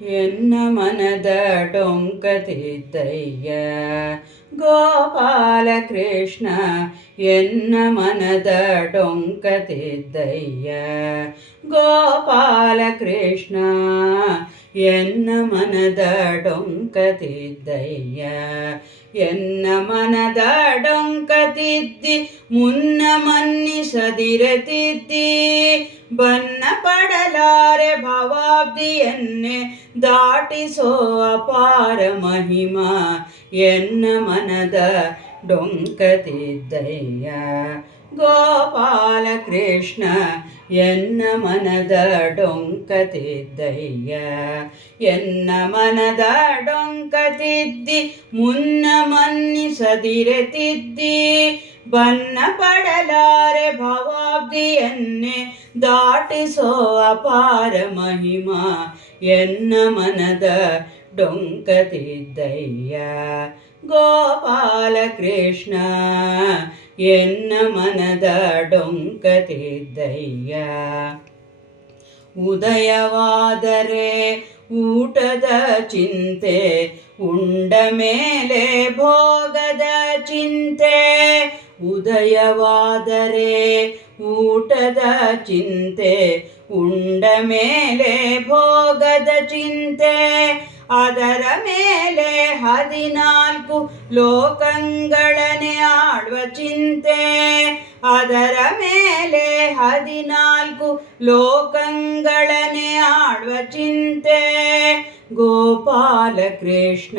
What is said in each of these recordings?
ಎನ್ನ ಮನದ ಡೊಂಕತಿದ್ದಯ್ಯ ಗೋಪಾಲ ಕೃಷ್ಣ ಎನ್ನ ಮನದ ಡೊಂಕತಿದ್ದಯ್ಯ ಗೋಪಾಲ ಕೃಷ್ಣ ಎನ್ನ ಮನದ ಡೊಂಕತಿದ್ದಯ್ಯ ಎನ್ನ ಮನದ ಡೊಂಕತಿದ್ದಿ ಮುನ್ನ ಮನ್ನಿಸದಿರತಿದ್ದಿ ಬನ್ನ ಪಡಲಾರೆ ಭವಾಬ್ದಿಯನ್ನೇ ದಾಟಿಸೋ ಅಪಾರ ಮಹಿಮಾ ಎನ್ನ ಮನದ ಡೊಂಕತಿದ್ದಯ್ಯ ಗೋಪಾಲ ಕೃಷ್ಣ ಎನ್ನ ಮನದ ಡೊಂಕತಿದ್ದಯ್ಯ ಎನ್ನ ಮನದ ಡೊಂಕತಿದ್ದಿ ಮುನ್ನ ಮನ್ನಿಸದಿರತಿದ್ದಿ ಬನ್ನ ಪಡಲಾರೆ ಭವಾಬ್ದಿಯನ್ನೇ ದಾಟಿಸೋ ಅಪಾರ ಮಹಿಮಾ ಎನ್ನ ಮನದ ಡೊಂಕತಿದ್ದಯ್ಯ ಗೋಪಾಲ ಕೃಷ್ಣ ಎನ್ನ ಮನದ ಡೊಂಕತಿದ್ದಯ್ಯ ಉದಯವಾದರೆ ಊಟದ ಚಿಂತೆ ಉಂಡ ಮೇಲೆ ಭೋಗದ ಚಿಂತೆ ಉದಯವಾದರೆ ಊಟದ ಚಿಂತೆ ಉಂಡ ಮೇಲೆ ಭೋಗದ ಚಿಂತೆ ಅದರ ಮೇಲೆ 14 ಲೋಕಗಳನೆ ಆಡುವ ಚಿಂತೆ ಅದರ ಮೇಲೆ 14 ಲೋಕಗಳನೆ ಆಡುವ ಚಿಂತೆ ಗೋಪಾಲ ಕೃಷ್ಣ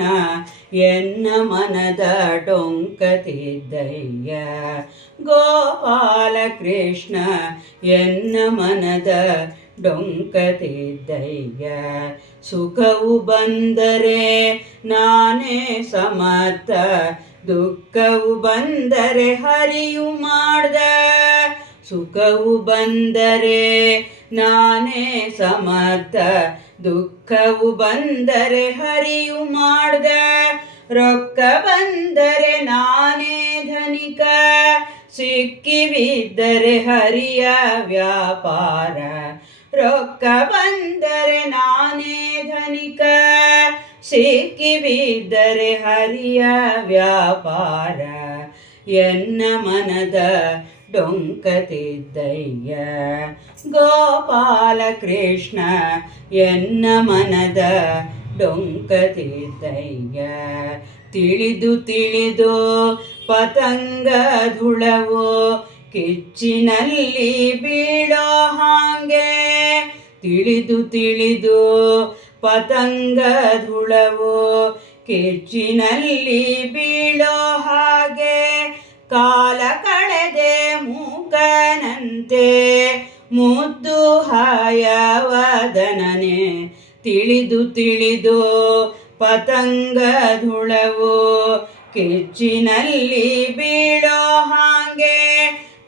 ಎನ್ನ ಮನದ ಡೊಂಕತಿದ್ದಯ್ಯ ಗೋಪಾಲ ಕೃಷ್ಣ ಎನ್ನ ಮನದ ಡೊಂಕತಿದ್ದಯ್ಯ ಸುಖವು ಬಂದರೆ ನಾನೇ ಸಮರ್ಥ ದುಃಖವು ಬಂದರೆ ಹರಿಯು ಮಾಡ್ದ ಸುಖವು ಬಂದರೆ ನಾನೇ ಸಮರ್ಥ ದುಃಖವು ಬಂದರೆ ಹರಿಯು ಮಾಡ್ದ ರೊಕ್ಕ ಬಂದರೆ ನಾನೇ ಧನಿಕ ಸಿಕ್ಕಿ ಬಿದ್ದರೆ ಹರಿಯ ವ್ಯಾಪಾರ ರೊಕ್ಕ ಬಂದರೆ ನಾನೇ ಧನಿಕ ಸಿಕ್ಕಿ ಬಿದ್ದರೆ ಹರಿಯ ವ್ಯಾಪಾರ ಎನ್ನ ಮನದ ಡೊಂಕತಿದ್ದಯ್ಯ ಗೋಪಾಲ ಕೃಷ್ಣ ಎನ್ನ ಮನದ ಡೊಂಕತಿದ್ದಯ್ಯ ತಿಳಿದು ತಿಳಿದು ಪತಂಗ ಧುಳವೋ ಕಿಚ್ಚಿನಲ್ಲಿ ಬೀಳೋ ಹಾಂಗೆ ತಿಳಿದು ತಿಳಿದು ಪತಂಗ ಧುಳವೋ ಕಿಚ್ಚಿನಲ್ಲಿ ಬೀಳೋ ಹಾಗೆ ಕಾಲ ಕಳೆದೆ ಮೂಕನಂತೆ ಮುದ್ದು ಹಾಯವದನನೆ ತಿಳಿದು ತಿಳಿದು ಪತಂಗ ಧುಳವೋ ಕಿಚ್ಚಿನಲ್ಲಿ ಬೀಳೋ ಹಾಂಗೆ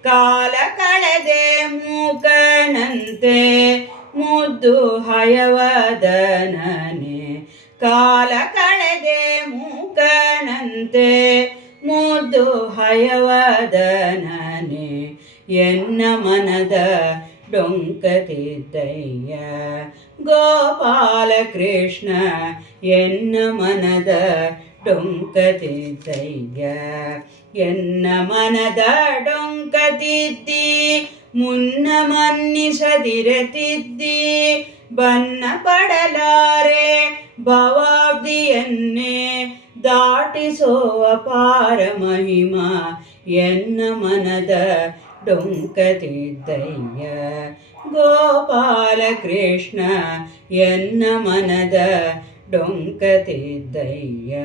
ಕಾಲ ಕಳೆದೆ ಮೂಕನಂತೆ ಮುದ್ದು ಹಯವದನನೆ ಕಾಲ ಕಳೆದೆ ಮೂಕನಂತೆ ಮುದ್ದು ಹಯವದನನೆ ಎನ್ನ ಮನದ ಡೊಂಕತಿದ್ದಯ್ಯ ಗೋಪಾಲ ಕೃಷ್ಣ ಎನ್ನ ಮನದ ಡೊಂಕತಿದ್ದಯ್ಯ ಎನ್ನ ಮನದ ಡೊಂಕತಿದ್ದಿ ಮುನ್ನ ಮನ್ನಿಸದಿರತಿದ್ದಿ ಬನ್ನ ಪಡಲಾರೆ ಭವಾಬ್ದಿಯನ್ನೇ ದಾಟಿಸೋ ಅಪಾರ ಮಹಿಮಾ ಎನ್ನ ಮನದ ಡೊಂಕತಿದ್ದಯ್ಯ ಗೋಪಾಲ ಕೃಷ್ಣ ಎನ್ನ ಮನದ ಡೊಂಕತಿದ್ದಯ್ಯ